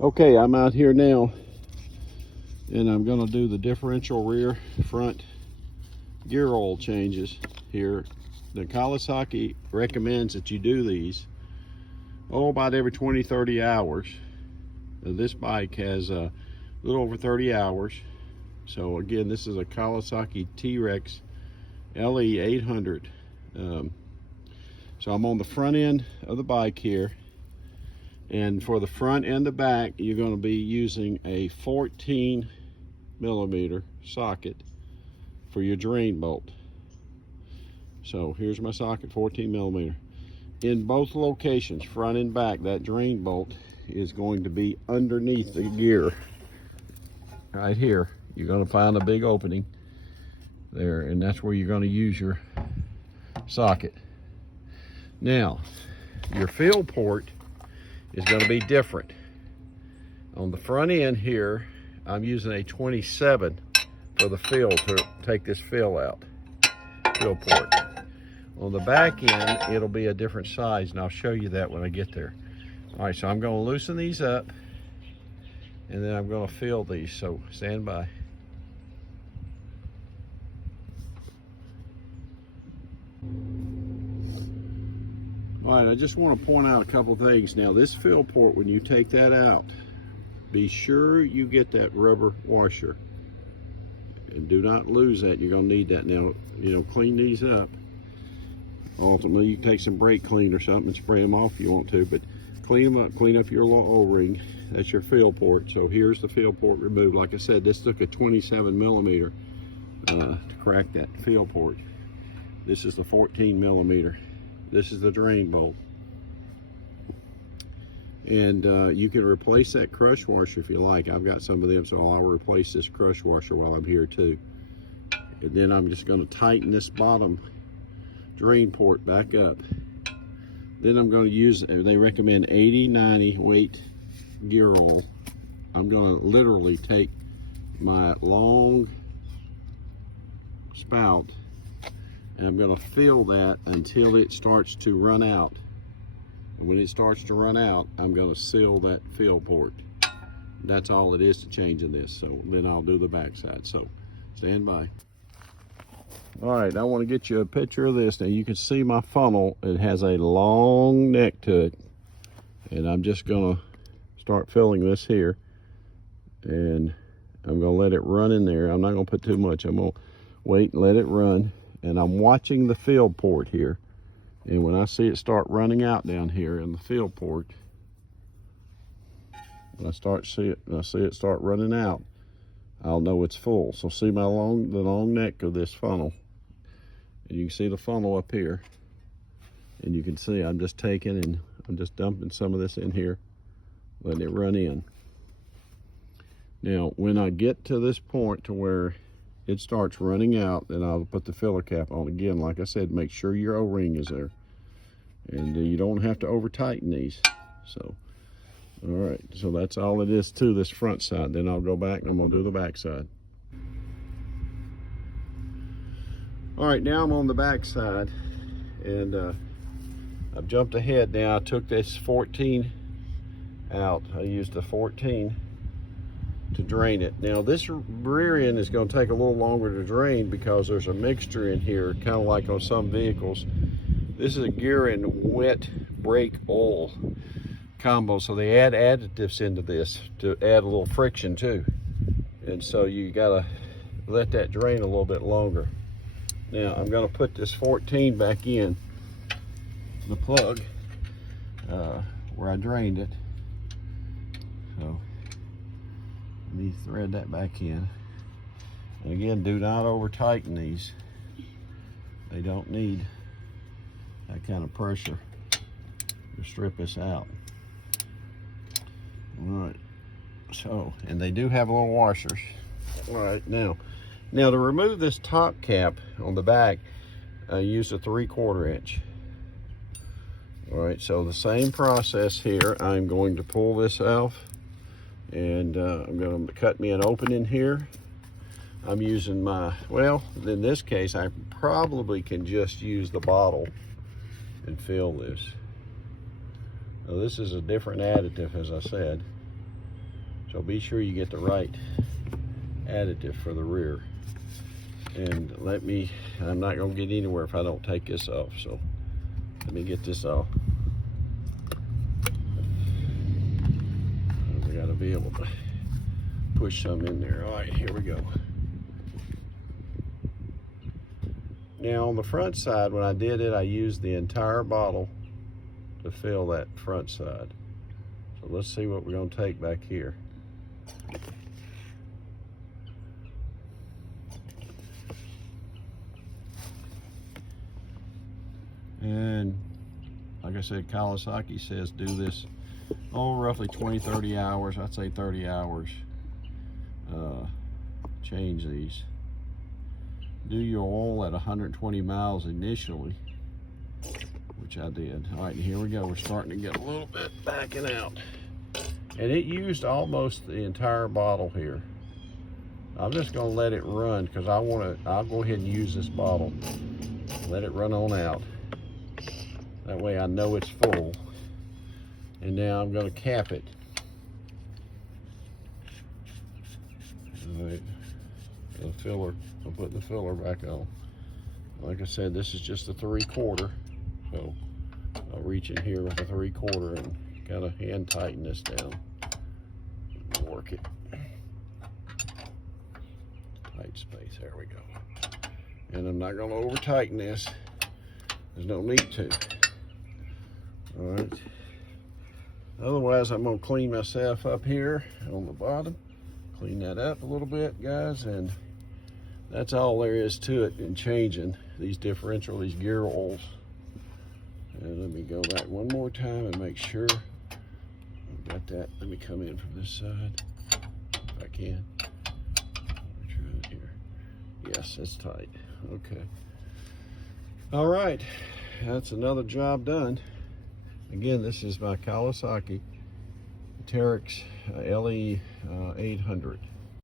Okay, I'm out here now and I'm going to do the differential rear front gear oil changes here. The Kawasaki recommends that you do these about every 20-30 hours. This bike has a little over 30 hours. So again, this is a Kawasaki Teryx LE800. So I'm on the front end of the bike here, and for the front and the back you're going to be using a 14 millimeter socket for your drain bolt. So here's my socket, 14 millimeter. In both locations, front and back, that drain bolt is going to be underneath the gear. Right here, you're going to find a big opening there, and that's where you're going to use your socket. Now, your fill port is going to be different. On the front end here, I'm using a 27 for the fill to take this fill out, fill port. On the back end, it'll be a different size, and I'll show you that when I get there. All right, so I'm going to loosen these up, and then I'm going to fill these, so stand by. All right, I just want to point out a couple things. Now, this fill port, when you take that out, be sure you get that rubber washer. And do not lose that. You're going to need that. Now, clean these up. Ultimately, you can take some brake clean or something and spray them off if you want to, but clean them up. Clean up your little O-ring. That's your fill port. So here's the fill port removed. Like I said, this took a 27 millimeter to crack that fill port. This is the 14 millimeter. This is the drain bolt. And you can replace that crush washer if you like. I've got some of them, so I'll replace this crush washer while I'm here too. And then I'm just going to tighten this bottom drain port back up. Then I'm going to use, they recommend 80-90 weight gear oil. I'm going to literally take my long spout and I'm going to fill that until it starts to run out. And when it starts to run out, I'm going to seal that fill port. That's all it is to changing this. So then I'll do the backside. So stand by. All right, I want to get you a picture of this. Now you can see my funnel. It has a long neck to it. And I'm just going to start filling this here. And I'm going to let it run in there. I'm not going to put too much. I'm going to wait and let it run. And I'm watching the fill port here. And when I see it start running out down here in the fill port, when I see it start running out, I'll know it's full. So see the long neck of this funnel. And you can see the funnel up here. And you can see I'm just taking and I'm just dumping some of this in here, letting it run in. Now, when I get to this point to where it starts running out, then I'll put the filler cap on again. Like I said, make sure your O-ring is there. And you don't have to over tighten these. So, all right, so that's all it is to this front side. Then I'll go back and I'm gonna do the back side. All right, now I'm on the back side, and I've jumped ahead now. I took this 14 out. I used the 14 to drain it. Now this rear end is going to take a little longer to drain because there's a mixture in here, kind of like on some vehicles. This is a gear and wet brake oil combo, so they add additives into this to add a little friction too. And so you gotta let that drain a little bit longer. Now I'm going to put this 14 back in the plug where I drained it. So let me thread that back in. And again, do not over tighten these. They don't need that kind of pressure to strip this out. All right, so, and they do have little washers. All right, now to remove this top cap on the back, I used a 3/4 inch. All right, so the same process here. I'm going to pull this off, and I'm going to cut me an opening here. I'm using my, well, in this case, I probably can just use the bottle and fill this. Now, this is a different additive, as I said. So be sure you get the right additive for the rear. And I'm not gonna get anywhere if I don't take this off, so let me get this off. I gotta be able to push some in there. All right, here we go. Now on the front side, when I did it, I used the entire bottle to fill that front side. So let's see what we're gonna take back here. And like I said, Kawasaki says do this, roughly 20-30 hours. I'd say 30 hours. Change these. Do your oil at 120 miles initially, which I did. All right, here we go. We're starting to get a little bit backing out. And it used almost the entire bottle here. I'm just gonna let it run because I'll go ahead and use this bottle. Let it run on out. That way I know it's full. And now I'm gonna cap it. All right, the filler, I'll put the filler back on. Like I said, this is just a 3/4. So I'll reach in here with a 3/4 and kind of hand tighten this down. Work it. Tight space, there we go. And I'm not gonna over tighten this. There's no need to. All right. Otherwise, I'm gonna clean myself up here on the bottom. Clean that up a little bit, guys, and that's all there is to it in changing these differential, these gear oils. And let me go back one more time and make sure I've got that. Let me come in from this side if I can. Try it here. Yes, it's tight. Okay. All right, that's another job done. Again, this is my Kawasaki Teryx LE800.